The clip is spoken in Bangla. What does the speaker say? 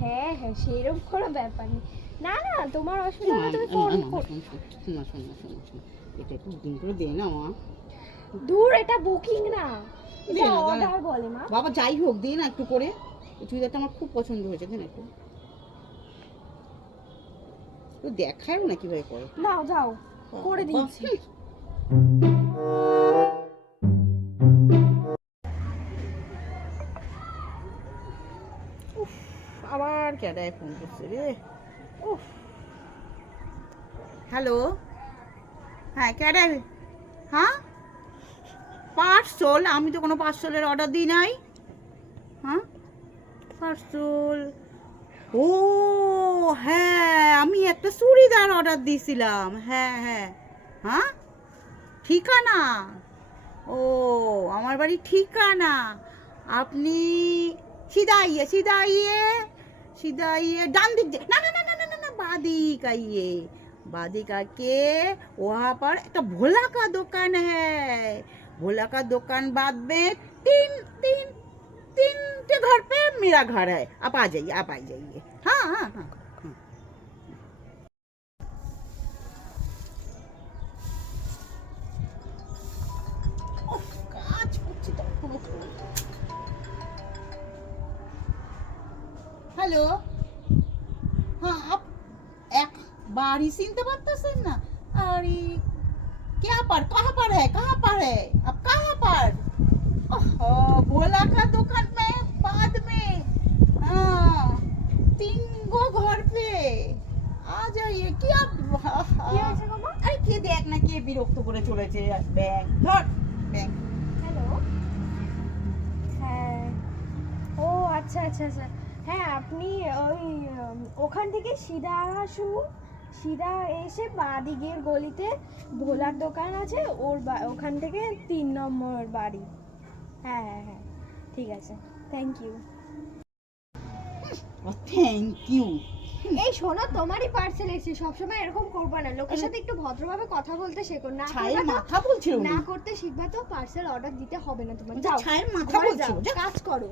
হ্যাঁ হ্যাঁ, সেরকম কোনো ব্যাপার নেই। না না, তোমার অসুবিধা হলে তুমি ফোন কর। এটা একটু বুকিং করে দে না মা। দূর, এটা বুকিং না, দে এটা না, দাঁড়া। অর্ডার বলে মা। বাবা যাই হোক দে না একটু করে। এই চুড়িদারটা আমার খুব পছন্দ হয়েছে, দে না একটু। তো দেখায়ও না কিভাবে করে। নাও যাও, করে দিয়েছি। উফ, আবার ক্যাডায় ফোন করছে রে। উফ, হ্যালো, হ্যাঁ ক্যাডায়? হ্যাঁ, পার্সেল? আমি তো কোনো পার্সেলের অর্ডার দিই নাই। হ্যাঁ, পার্সেল? ও হ্যাঁ, আমি একটা চুড়িদার অর্ডার দিয়েছিলাম। হ্যাঁ হ্যাঁ। হ্যাঁ, ঠিকানা? ও, আমার বাড়ি ঠিকানা। আপনি সিধাইয়ে সিধাইয়ে সিধাইয়ে डान दिख जाए। ना ना ना ना ना ना ना, बादिक आइए, बादिक आके वहाँ पर एक भोला का दुकान है। भोला का दुकान बाद में तीन तीन तीन के घर पे मेरा घर है। आप आ जाइए, आप आ जाइए। हाँ हाँ हाँ हाँ। उफ, কাজ করছি তখনও ফোন। हेलो, हाँ आप एक बार ही चिनते पारतेছেন ना? अरे क्या पर, कहाँ पर है, कहाँ पर है, अब कहाँ पर? ओहो, भोला का दुकान में बाद में। हाँ, 3 गो घर पे आ जाइए। क्या কি হয়েছে গো মা? আরে কে দেখ না কে বিরক্ত করে চলেছে। ব্যাংক ধর, ব্যাংক। হ্যালো, হ্যাঁ, ও আচ্ছা আচ্ছা আচ্ছা, হ্যাঁ আপনি ওই ওখান থেকে সিধা আসুন, সিধা এসে বাঁদিকের গলিতে ভোলার দোকান আছে, ওখান থেকে 3 নম্বর বাড়ি। হ্যাঁ হ্যাঁ হ্যাঁ, ঠিক আছে, থ্যাংক ইউ। ও থ্যাংক ইউ। এই শোনো, তোমারই পার্সেল এসেছে, সবসময় এরকম করবা না, লোকের সাথে একটু ভদ্রভাবে কথা বলতে শেখো। না ছায়ের করবা তো, মাথা বলছিল না উনি। করতে শিখবা তো পার্সেল অর্ডার দিতে হবে না তোমার। ওটা যাও, ছায়ের মাথা ঘরে বলছিল, যাও, যা। কাজ করো।